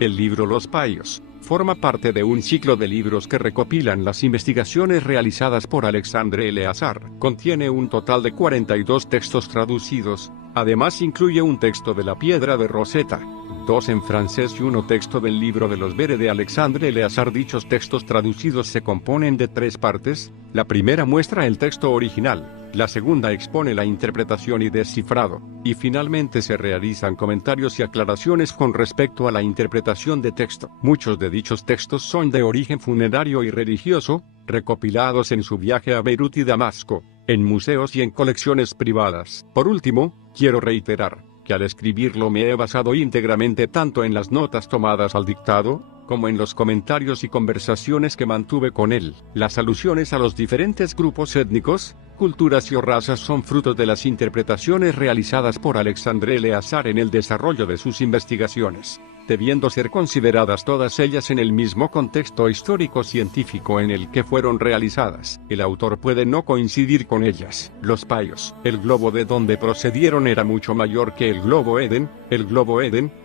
El libro Los Payos forma parte de un ciclo de libros que recopilan las investigaciones realizadas por Alexandre Eleazar. Contiene un total de 42 textos traducidos, además incluye un texto de la Piedra de Rosetta, 2 en francés y 1 texto del libro de los Vere de Alexandre Eleazar. Dichos textos traducidos se componen de 3 partes. La primera muestra el texto original, la segunda expone la interpretación y descifrado, y finalmente se realizan comentarios y aclaraciones con respecto a la interpretación de texto. Muchos de dichos textos son de origen funerario y religioso, recopilados en su viaje a Beirut y Damasco, en museos y en colecciones privadas. Por último, quiero reiterar que al escribirlo me he basado íntegramente tanto en las notas tomadas al dictado, como en los comentarios y conversaciones que mantuve con él. Las alusiones a los diferentes grupos étnicos, culturas y razas son fruto de las interpretaciones realizadas por Alexandre Eleazar en el desarrollo de sus investigaciones, debiendo ser consideradas todas ellas en el mismo contexto histórico-científico en el que fueron realizadas. El autor puede no coincidir con ellas. Los Payos, el globo de donde procedieron era mucho mayor que el globo Eden,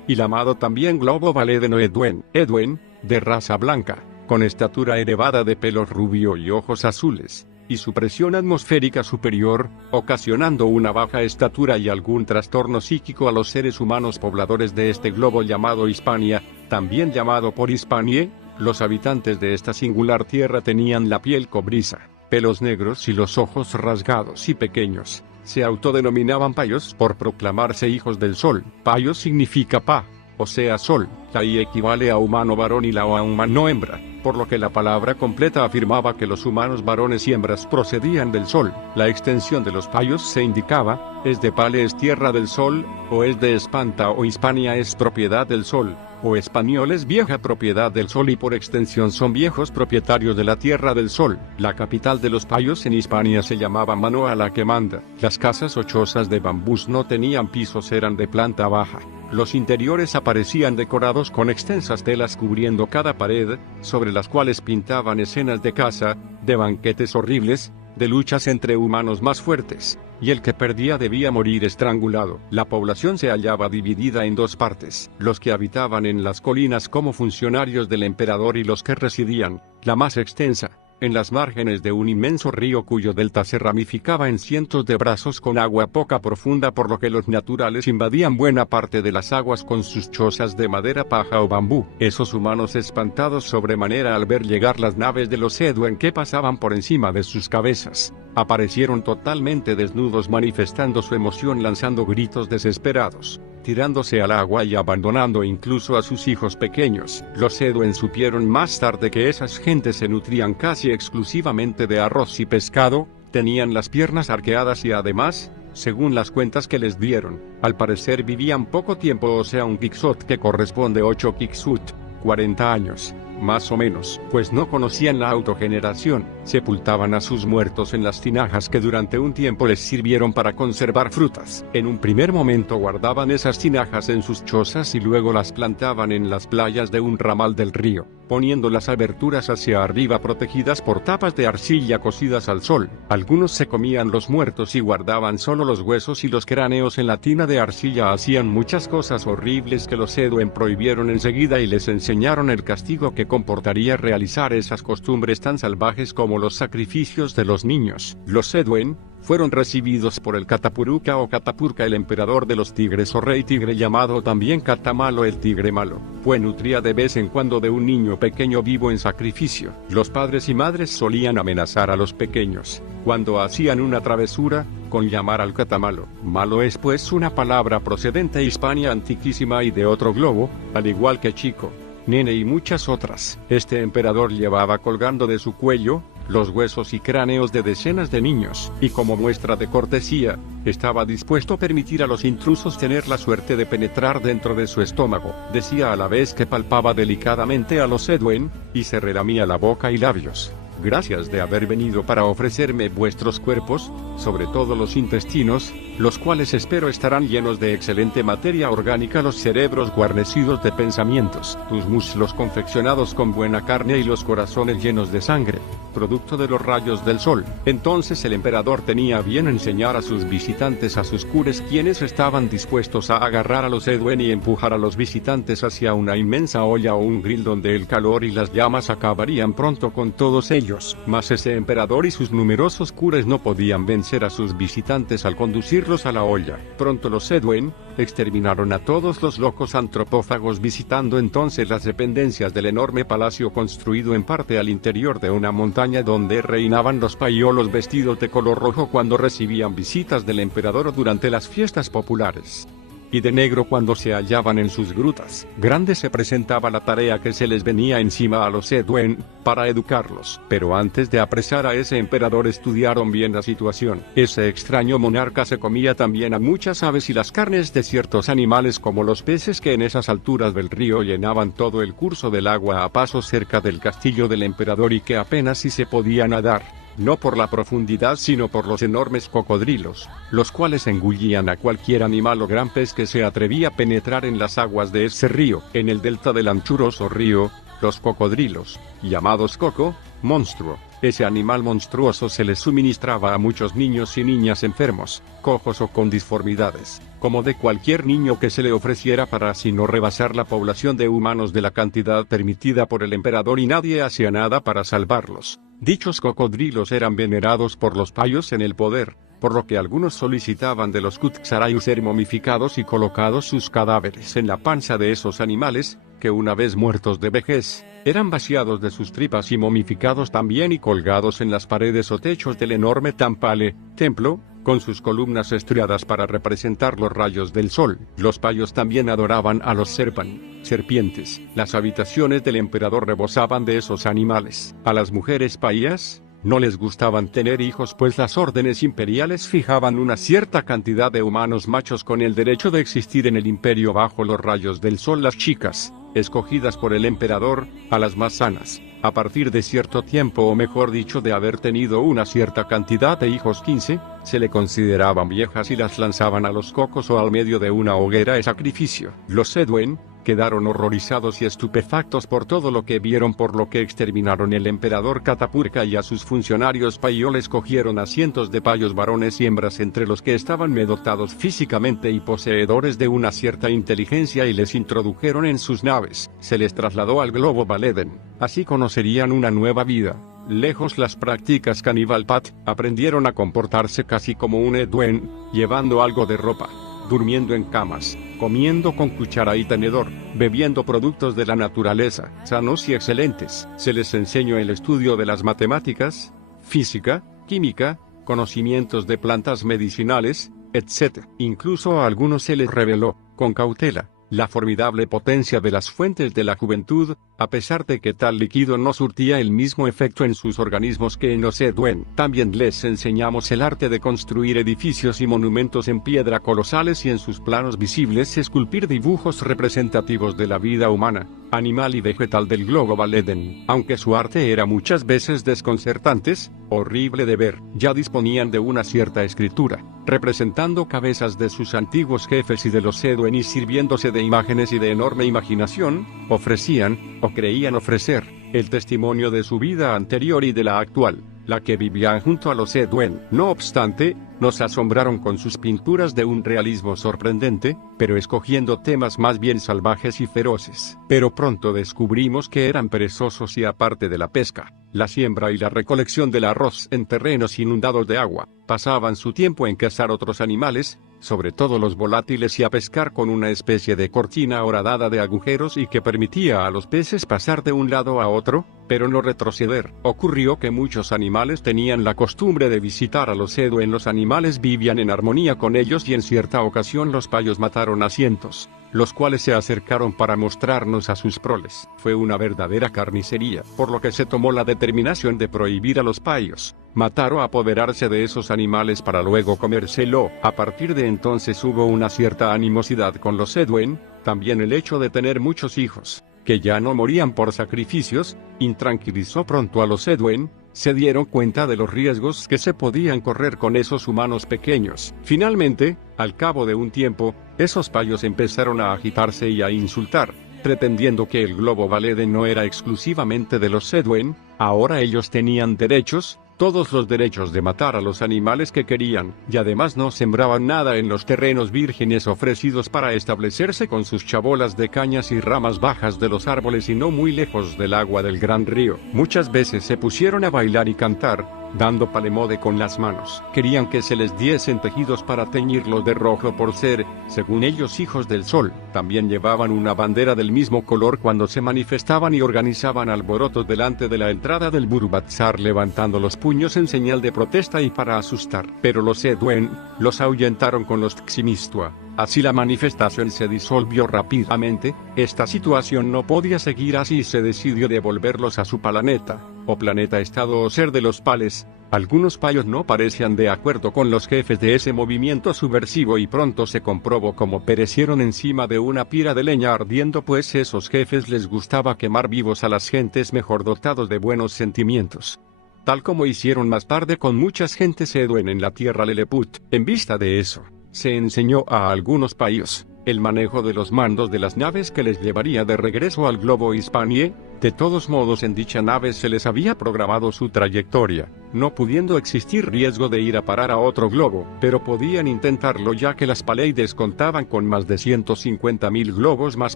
y llamado también globo Valeden o Edwen, de raza blanca, con estatura elevada de pelo rubio y ojos azules, y su presión atmosférica superior, ocasionando una baja estatura y algún trastorno psíquico a los seres humanos pobladores de este globo llamado Hispania, también llamado por Hispanie. Los habitantes de esta singular tierra tenían la piel cobriza, pelos negros y los ojos rasgados y pequeños. Se autodenominaban Payos por proclamarse hijos del sol. Payos significa pa, o sea sol. La I equivale a humano varón y la O a humano hembra, por lo que la palabra completa afirmaba que los humanos varones y hembras procedían del sol. La extensión de los Payos se indicaba, es de Pale es tierra del sol, o es de Espanta o Hispania es propiedad del sol, o español es vieja propiedad del sol y por extensión son viejos propietarios de la tierra del sol. La capital de los Payos en Hispania se llamaba Manoa la que manda. Las casas o chozas de bambús no tenían pisos, eran de planta baja. Los interiores aparecían decorados con extensas telas cubriendo cada pared, sobre las cuales pintaban escenas de caza, de banquetes horribles, de luchas entre humanos más fuertes, y el que perdía debía morir estrangulado. La población se hallaba dividida en 2 partes, los que habitaban en las colinas como funcionarios del emperador y los que residían, la más extensa, en las márgenes de un inmenso río cuyo delta se ramificaba en cientos de brazos con agua poca profunda, por lo que los naturales invadían buena parte de las aguas con sus chozas de madera, paja o bambú. Esos humanos, espantados sobremanera al ver llegar las naves de los Edwen que pasaban por encima de sus cabezas, aparecieron totalmente desnudos, manifestando su emoción, lanzando gritos desesperados, tirándose al agua y abandonando incluso a sus hijos pequeños. Los Edwen supieron más tarde que esas gentes se nutrían casi exclusivamente de arroz y pescado, tenían las piernas arqueadas y además, según las cuentas que les dieron, al parecer vivían poco tiempo, o sea un quixot que corresponde 8 quixut, 40 años. Más o menos, pues no conocían la autogeneración. Sepultaban a sus muertos en las tinajas que durante un tiempo les sirvieron para conservar frutas. En un primer momento guardaban esas tinajas en sus chozas y luego las plantaban en las playas de un ramal del río, poniendo las aberturas hacia arriba protegidas por tapas de arcilla cocidas al sol. Algunos se comían los muertos y guardaban solo los huesos y los cráneos en la tina de arcilla. Hacían muchas cosas horribles que los Edwen prohibieron enseguida y les enseñaron el castigo que comportaría realizar esas costumbres tan salvajes como los sacrificios de los niños. Los Edwen fueron recibidos por el Catapuruca o Catapurca, el emperador de los tigres o rey tigre, llamado también Catamalo, el tigre malo, pues nutría de vez en cuando de un niño pequeño vivo en sacrificio. Los padres y madres solían amenazar a los pequeños, cuando hacían una travesura, con llamar al Catamalo. Malo es pues una palabra procedente de Hispania antiquísima y de otro globo, al igual que chico, nene y muchas otras. Este emperador llevaba colgando de su cuello los huesos y cráneos de decenas de niños, y como muestra de cortesía, estaba dispuesto a permitir a los intrusos tener la suerte de penetrar dentro de su estómago. Decía a la vez que palpaba delicadamente a los Edwen, y se relamía la boca y labios. gracias de haber venido para ofrecerme vuestros cuerpos, sobre todo los intestinos, los cuales espero estarán llenos de excelente materia orgánica, los cerebros guarnecidos de pensamientos, tus muslos confeccionados con buena carne y los corazones llenos de sangre, producto de los rayos del sol. Entonces el emperador tenía bien enseñar a sus visitantes a sus cures, quienes estaban dispuestos a agarrar a los Edwen y empujar a los visitantes hacia una inmensa olla o un grill donde el calor y las llamas acabarían pronto con todos ellos. Mas ese emperador y sus numerosos cures no podían vencer a sus visitantes al conducirlos a la olla. Pronto los Edwen exterminaron a todos los locos antropófagos, visitando entonces las dependencias del enorme palacio construido en parte al interior de una montaña donde reinaban los paiolos vestidos de color rojo cuando recibían visitas del emperador durante las fiestas populares, y de negro cuando se hallaban en sus grutas. Grande se presentaba la tarea que se les venía encima a los Edwen, para educarlos. Pero antes de apresar a ese emperador estudiaron bien la situación. Ese extraño monarca se comía también a muchas aves y las carnes de ciertos animales como los peces que en esas alturas del río llenaban todo el curso del agua a pasos cerca del castillo del emperador y que apenas si se podía nadar. No por la profundidad sino por los enormes cocodrilos, los cuales engullían a cualquier animal o gran pez que se atrevía a penetrar en las aguas de ese río. En el delta del anchuroso río, los cocodrilos, llamados coco, monstruo, ese animal monstruoso se les suministraba a muchos niños y niñas enfermos, cojos o con disformidades, como de cualquier niño que se le ofreciera para así no rebasar la población de humanos de la cantidad permitida por el emperador, y nadie hacía nada para salvarlos. Dichos cocodrilos eran venerados por los payos en el poder, por lo que algunos solicitaban de los Kutksaray ser momificados y colocados sus cadáveres en la panza de esos animales, que una vez muertos de vejez, eran vaciados de sus tripas y momificados también y colgados en las paredes o techos del enorme Tampale, templo, con sus columnas estriadas para representar los rayos del sol. Los payos también adoraban a los serpan, serpientes. Las habitaciones del emperador rebosaban de esos animales. A las mujeres payas no les gustaban tener hijos, pues las órdenes imperiales fijaban una cierta cantidad de humanos machos con el derecho de existir en el imperio bajo los rayos del sol. Las chicas, escogidas por el emperador, a las más sanas, a partir de cierto tiempo, o mejor dicho de haber tenido una cierta cantidad de hijos, 15, se le consideraban viejas y las lanzaban a los cocos o al medio de una hoguera de sacrificio. Los Edwen quedaron horrorizados y estupefactos por todo lo que vieron, por lo que exterminaron el emperador Katapurka y a sus funcionarios payoles. Cogieron a cientos de payos varones y hembras, entre los que estaban dotados físicamente y poseedores de una cierta inteligencia, y les introdujeron en sus naves. Se les trasladó al globo Valeden. Así conocerían una nueva vida. Lejos las prácticas caníbalpat, aprendieron a comportarse casi como un Edwen, llevando algo de ropa, durmiendo en camas, comiendo con cuchara y tenedor, bebiendo productos de la naturaleza, sanos y excelentes. Se les enseñó el estudio de las matemáticas, física, química, conocimientos de plantas medicinales, etc. Incluso a algunos se les reveló, con cautela, la formidable potencia de las fuentes de la juventud, a pesar de que tal líquido no surtía el mismo efecto en sus organismos que en los Edwen. También les enseñamos el arte de construir edificios y monumentos en piedra colosales y en sus planos visibles esculpir dibujos representativos de la vida humana, animal y vegetal del globo Valeden. Aunque su arte era muchas veces desconcertantes, horrible de ver, ya disponían de una cierta escritura, representando cabezas de sus antiguos jefes y de los Edwen, y sirviéndose de imágenes y de enorme imaginación, ofrecían, o creían ofrecer, el testimonio de su vida anterior y de la actual, la que vivían junto a los Edwen. No obstante, nos asombraron con sus pinturas de un realismo sorprendente, pero escogiendo temas más bien salvajes y feroces. Pero pronto descubrimos que eran perezosos, y aparte de la pesca, la siembra y la recolección del arroz en terrenos inundados de agua, pasaban su tiempo en cazar otros animales, sobre todo los volátiles, y a pescar con una especie de cortina horadada de agujeros y que permitía a los peces pasar de un lado a otro, pero no retroceder. Ocurrió que muchos animales tenían la costumbre de visitar a los Edwen. Los animales vivían en armonía con ellos, y en cierta ocasión los payos mataron a cientos, los cuales se acercaron para mostrarnos a sus proles. Fue una verdadera carnicería, por lo que se tomó la determinación de prohibir a los payos matar o apoderarse de esos animales para luego comérselo. A partir de entonces hubo una cierta animosidad con los Edwen. También el hecho de tener muchos hijos, que ya no morían por sacrificios, intranquilizó pronto a los Edwen, se dieron cuenta de los riesgos que se podían correr con esos humanos pequeños. Finalmente, al cabo de un tiempo, esos payos empezaron a agitarse y a insultar, pretendiendo que el globo Valeden no era exclusivamente de los Sedwen. Ahora ellos tenían derechos, todos los derechos de matar a los animales que querían, y además no sembraban nada en los terrenos vírgenes ofrecidos para establecerse con sus chabolas de cañas y ramas bajas de los árboles y no muy lejos del agua del gran río. Muchas veces se pusieron a bailar y cantar, dando palemode con las manos. Querían que se les diesen tejidos para teñirlos de rojo por ser, según ellos, hijos del sol. También llevaban una bandera del mismo color cuando se manifestaban y organizaban alborotos delante de la entrada del Burbatzar, levantando los puños en señal de protesta y para asustar. Pero los Sedwen los ahuyentaron con los Ximistua. Así la manifestación se disolvió rápidamente. Esta situación no podía seguir así y se decidió devolverlos a su planeta, o planeta estado o ser de los Pales. Algunos payos no parecían de acuerdo con los jefes de ese movimiento subversivo y pronto se comprobó cómo perecieron encima de una pira de leña ardiendo, pues esos jefes les gustaba quemar vivos a las gentes mejor dotados de buenos sentimientos. Tal como hicieron más tarde con muchas gentes Sedwen en la tierra Leleput. En vista de eso, se enseñó a algunos payos el manejo de los mandos de las naves que les llevaría de regreso al globo Hispanie. De todos modos, en dicha nave se les había programado su trayectoria, no pudiendo existir riesgo de ir a parar a otro globo, pero podían intentarlo ya que las Paleides contaban con más de 150.000 globos más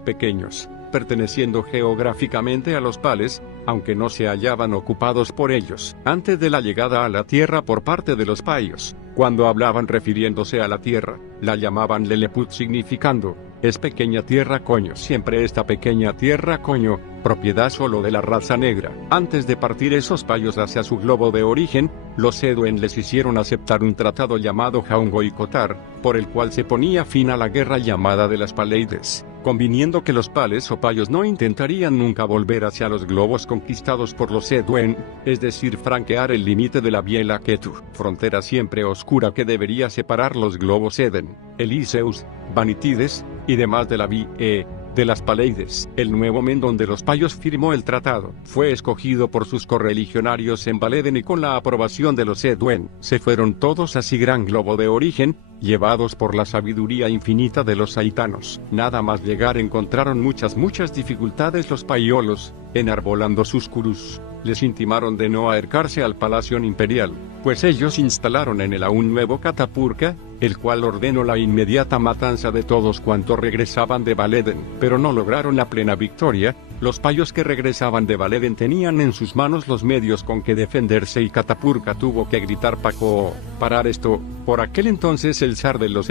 pequeños, perteneciendo geográficamente a los Pales, aunque no se hallaban ocupados por ellos. Antes de la llegada a la Tierra por parte de los payos, cuando hablaban refiriéndose a la Tierra, la llamaban Leleput, significando, es pequeña tierra coño. Siempre esta pequeña tierra coño, propiedad solo de la raza negra. Antes de partir esos payos hacia su globo de origen, los Sedwen les hicieron aceptar un tratado llamado Jaungo y Kotar, por el cual se ponía fin a la guerra llamada de las Paleides, conviniendo que los Pales o payos no intentarían nunca volver hacia los globos conquistados por los Sedwen, es decir, franquear el límite de la Biela Ketu, frontera siempre oscura que debería separar los globos Eden, Eliseus, Vanitides, y demás de la Vie de las Paleides. El nuevo men donde los payos firmó el tratado fue escogido por sus correligionarios en Valeden y con la aprobación de los Sedwen, se fueron todos a Gran Globo de origen, llevados por la sabiduría infinita de los saitanos. Nada más llegar encontraron muchas dificultades los payolos, enarbolando sus curús. Les intimaron de no acercarse al palacio imperial, pues ellos instalaron en él a un nuevo Catapurca, el cual ordenó la inmediata matanza de todos cuantos regresaban de Valeden, pero no lograron la plena victoria. Los payos que regresaban de Valeden tenían en sus manos los medios con que defenderse y Catapurca tuvo que gritar Paco, parar esto. Por aquel entonces el zar de los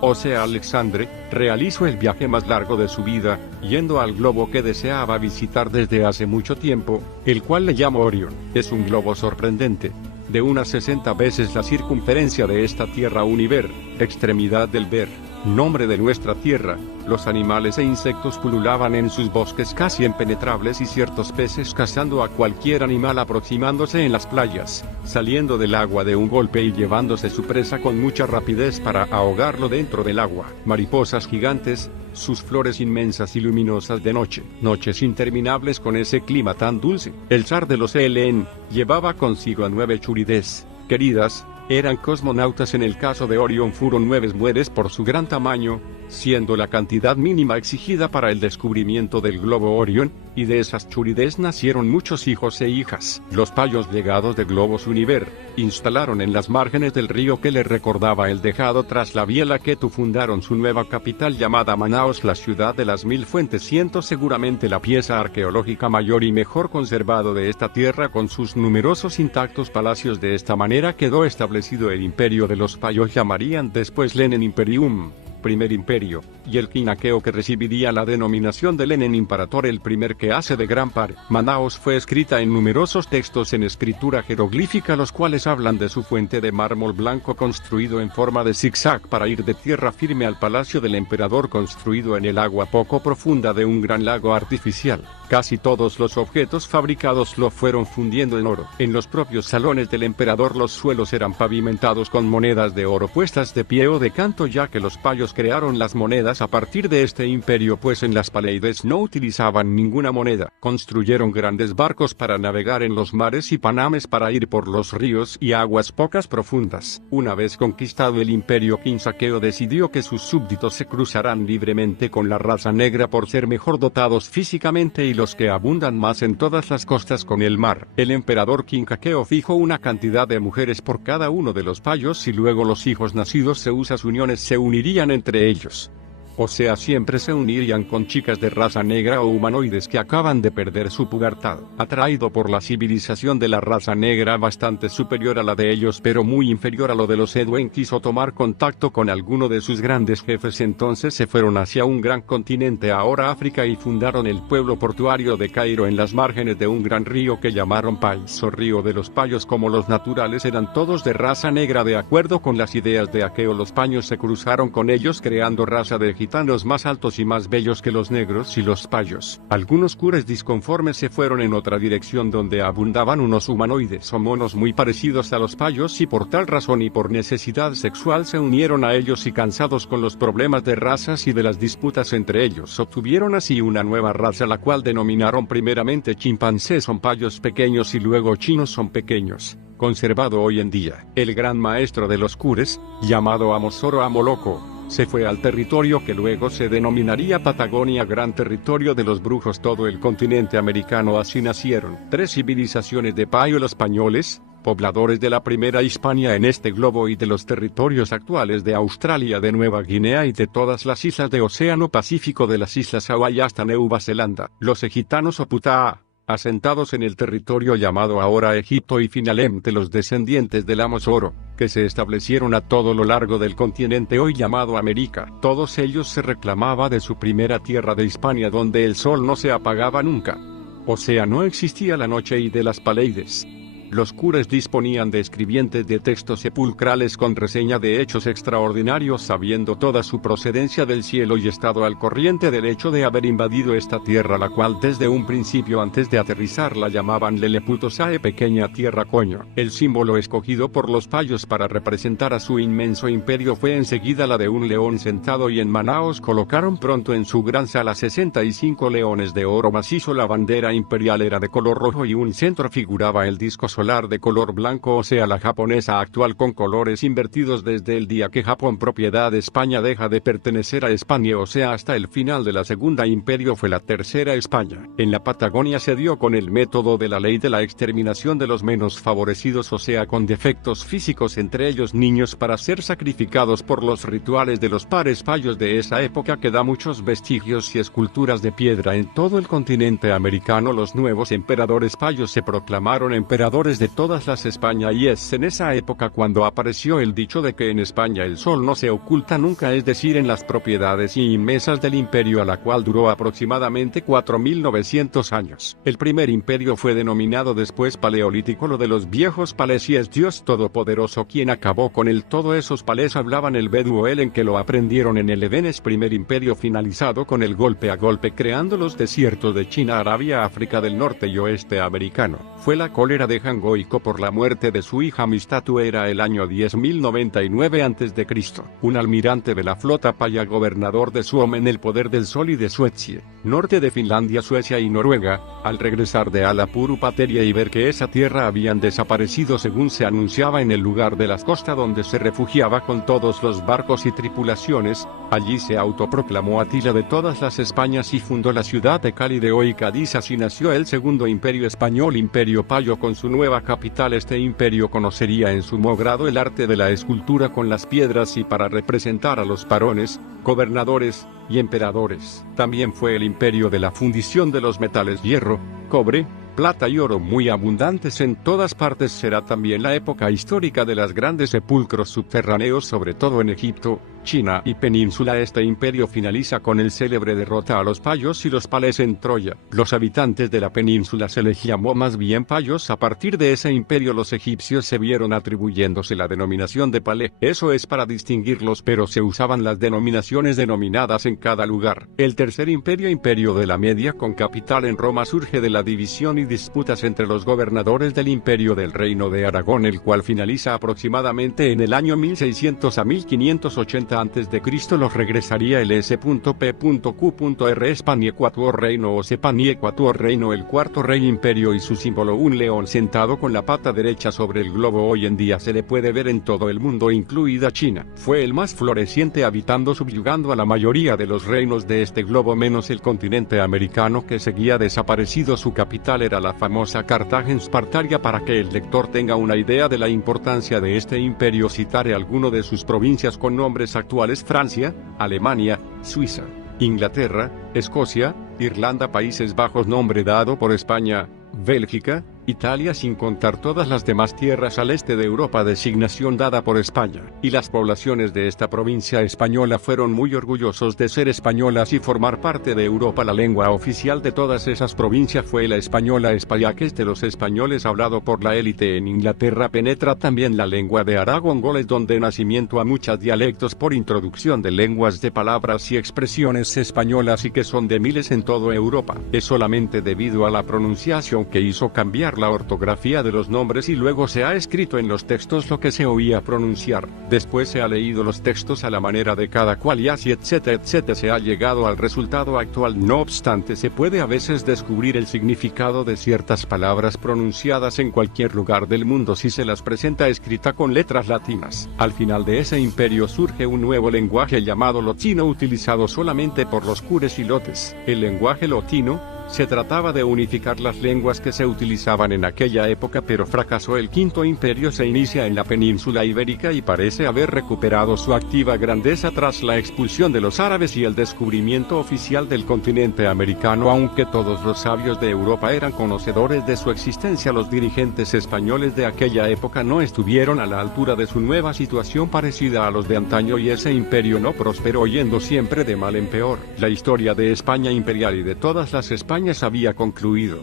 o sea Alexandre, realizó el viaje más largo de su vida, yendo al globo que deseaba visitar desde hace mucho tiempo, el cual le llamó Orión. Es un globo sorprendente, de unas 60 veces la circunferencia de esta tierra Univer, extremidad del Ver, nombre de nuestra tierra. Los animales e insectos pululaban en sus bosques casi impenetrables y ciertos peces cazando a cualquier animal aproximándose en las playas, saliendo del agua de un golpe y llevándose su presa con mucha rapidez para ahogarlo dentro del agua. Mariposas gigantes, sus flores inmensas y luminosas de noche, noches interminables con ese clima tan dulce. El zar de los Elen llevaba consigo a 9 churides, queridas, eran cosmonautas. En el caso de Orión fueron 9 mujeres por su gran tamaño, siendo la cantidad mínima exigida para el descubrimiento del globo Orión, y de esas churides nacieron muchos hijos e hijas. Los payos llegados de globos Univer, instalaron en las márgenes del río que les recordaba el dejado tras la Biela Ketu, fundaron su nueva capital llamada Manaos, la ciudad de las 1000 fuentes, siendo seguramente la pieza arqueológica mayor y mejor conservado de esta tierra con sus numerosos intactos palacios. De esta manera quedó establecido el imperio de los payos. Llamarían después Lenen Imperium, primer imperio, y el quinaqueo que recibiría la denominación de Lenen Imperator, el primer que hace de gran par. Manaos fue escrita en numerosos textos en escritura jeroglífica, los cuales hablan de su fuente de mármol blanco construido en forma de zigzag para ir de tierra firme al palacio del emperador construido en el agua poco profunda de un gran lago artificial. Casi todos los objetos fabricados lo fueron fundiendo en oro. En los propios salones del emperador los suelos eran pavimentados con monedas de oro puestas de pie o de canto, ya que los payos crearon las monedas a partir de este imperio, pues en las Paleides no utilizaban ninguna moneda. Construyeron grandes barcos para navegar en los mares y panames para ir por los ríos y aguas pocas profundas. Una vez conquistado el imperio, Quinsaqueo decidió que sus súbditos se cruzarán libremente con la raza negra por ser mejor dotados físicamente y los que abundan más en todas las costas con el mar. El emperador Quincaqueo fijó una cantidad de mujeres por cada uno de los payos y luego los hijos nacidos de esas uniones se unirían entre ellos. O sea, siempre se unirían con chicas de raza negra o humanoides que acaban de perder su pubertad. Atraído por la civilización de la raza negra, bastante superior a la de ellos pero muy inferior a lo de los Edwen, quiso tomar contacto con alguno de sus grandes jefes. Entonces se fueron hacia un gran continente, ahora África, y fundaron el pueblo portuario de Cairo en las márgenes de un gran río que llamaron Pais o río de los payos. Como los naturales eran todos de raza negra, de acuerdo con las ideas de Aqueo, los paños se cruzaron con ellos creando raza de gitanos más altos y más bellos que los negros y los payos. Algunos cures disconformes se fueron en otra dirección donde abundaban unos humanoides o monos muy parecidos a los payos, y por tal razón y por necesidad sexual se unieron a ellos, y cansados con los problemas de razas y de las disputas entre ellos, obtuvieron así una nueva raza, la cual denominaron primeramente chimpancés, son payos pequeños, y luego chinos, son pequeños, conservado hoy en día. El gran maestro de los cures, llamado Amosoro Amoloco, se fue al territorio que luego se denominaría Patagonia, gran territorio de los brujos, todo el continente americano. Así nacieron 3 civilizaciones de payo: los españoles, pobladores de la primera Hispania en este globo y de los territorios actuales de Australia, de Nueva Guinea y de todas las islas de Océano Pacífico, de las islas Hawaii hasta Nueva Zelanda. Los egiptanos o Putaa, asentados en el territorio llamado ahora Egipto, y finalmente los descendientes del Amosoro, que se establecieron a todo lo largo del continente hoy llamado América. Todos ellos se reclamaba de su primera tierra de Hispania, donde el sol no se apagaba nunca. O sea, no existía la noche, y de las Paleides. Los cures disponían de escribientes de textos sepulcrales con reseña de hechos extraordinarios, sabiendo toda su procedencia del cielo y estado al corriente del hecho de haber invadido esta tierra, la cual desde un principio antes de aterrizar la llamaban Leleputosae, pequeña tierra coño. El símbolo escogido por los payos para representar a su inmenso imperio fue enseguida la de un león sentado, y en Manaos colocaron pronto en su gran sala 65 leones de oro macizo. La bandera imperial era de color rojo y un centro figuraba el disco solar de color blanco, o sea, la japonesa actual, con colores invertidos desde el día que Japón, propiedad de España, deja de pertenecer a España, o sea, hasta el final de la Segunda Imperio fue la Tercera España. En la Patagonia se dio con el método de la ley de la exterminación de los menos favorecidos, o sea, con defectos físicos, entre ellos niños, para ser sacrificados por los rituales de los pares payos de esa época, que da muchos vestigios y esculturas de piedra en todo el continente americano. Los nuevos emperadores payos se proclamaron emperadores de todas las España, y es en esa época cuando apareció el dicho de que en España el sol no se oculta nunca, es decir, en las propiedades inmensas del imperio, a la cual duró aproximadamente 4900 años. El primer imperio fue denominado después Paleolítico, lo de los viejos pales, y es Dios Todopoderoso quien acabó con el todo. Esos pales hablaban el Bedú, en que lo aprendieron en el Edenes, primer imperio finalizado con el golpe a golpe, creando los desiertos de China, Arabia, África del Norte y Oeste americano. Fue la cólera de Jangoico por la muerte de su hija Mistatu, era el año 10.099 a.C. Un almirante de la flota paya, gobernador de Suomi en el poder del sol y de Suecia, norte de Finlandia, Suecia y Noruega, al regresar de Alapurupateria y ver que esa tierra habían desaparecido según se anunciaba en el lugar de las costas donde se refugiaba con todos los barcos y tripulaciones, allí se autoproclamó Atila de todas las Españas y fundó la ciudad de Cali de hoy Cádiz. Así nació el segundo imperio español, Imperio Payo, con su nueva capital. Este imperio conocería en sumo grado el arte de la escultura con las piedras, y para representar a los varones, gobernadores y emperadores. También fue el imperio de la fundición de los metales hierro, cobre, plata y oro, muy abundantes en todas partes. Será también la época histórica de los grandes sepulcros subterráneos, sobre todo en Egipto, China y península. Este imperio finaliza con el célebre derrota a los payos y los pales en Troya. Los habitantes de la península se les llamó más bien payos. A partir de ese imperio los egipcios se vieron atribuyéndose la denominación de Palé. Eso es para distinguirlos, pero se usaban las denominaciones denominadas en cada lugar. El tercer imperio, imperio de la Media con capital en Roma, surge de la división y disputas entre los gobernadores del imperio del Reino de Aragón, el cual finaliza aproximadamente en el año 1600 a 1580 a.C. Los regresaría el S.P.Q.R. España-Ecuador Reino o Sepani-Ecuador Reino, el cuarto rey imperio y su símbolo un león sentado con la pata derecha sobre el globo. Hoy en día se le puede ver en todo el mundo, incluida China. Fue el más floreciente, habitando subyugando a la mayoría de los reinos de este globo menos el continente americano, que seguía desaparecido. Su capital era la famosa Cartago Spartaria. Para que el lector tenga una idea de la importancia de este imperio, citaré alguno de sus provincias con nombres actuales: Francia, Alemania, Suiza, Inglaterra, Escocia, Irlanda, Países Bajos, nombre dado por España, Bélgica, Italia, sin contar todas las demás tierras al este de Europa, designación dada por España. Y las poblaciones de esta provincia española fueron muy orgullosos de ser españolas y formar parte de Europa. La lengua oficial de todas esas provincias fue la española, que es de los españoles hablado por la élite en Inglaterra. Penetra también la lengua de Aragón, Goles, donde nacimiento a muchos dialectos por introducción de lenguas, de palabras y expresiones españolas, y que son de miles en toda Europa. Es solamente debido a la pronunciación que hizo cambiar la ortografía de los nombres, y luego se ha escrito en los textos lo que se oía pronunciar. Después se ha leído los textos a la manera de cada cual, y así etcétera etcétera se ha llegado al resultado actual. No obstante, se puede a veces descubrir el significado de ciertas palabras pronunciadas en cualquier lugar del mundo si se las presenta escrita con letras latinas. Al final de ese imperio surge un nuevo lenguaje llamado lotino, utilizado solamente por los cures y lotes. El lenguaje lotino se trataba de unificar las lenguas que se utilizaban en aquella época, pero fracasó. El quinto imperio se inicia en la península ibérica y parece haber recuperado su activa grandeza tras la expulsión de los árabes y el descubrimiento oficial del continente americano. Aunque todos los sabios de Europa eran conocedores de su existencia, los dirigentes españoles de aquella época no estuvieron a la altura de su nueva situación, parecida a los de antaño, y ese imperio no prosperó, yendo siempre de mal en peor. La historia de España imperial y de todas las Españas había concluido.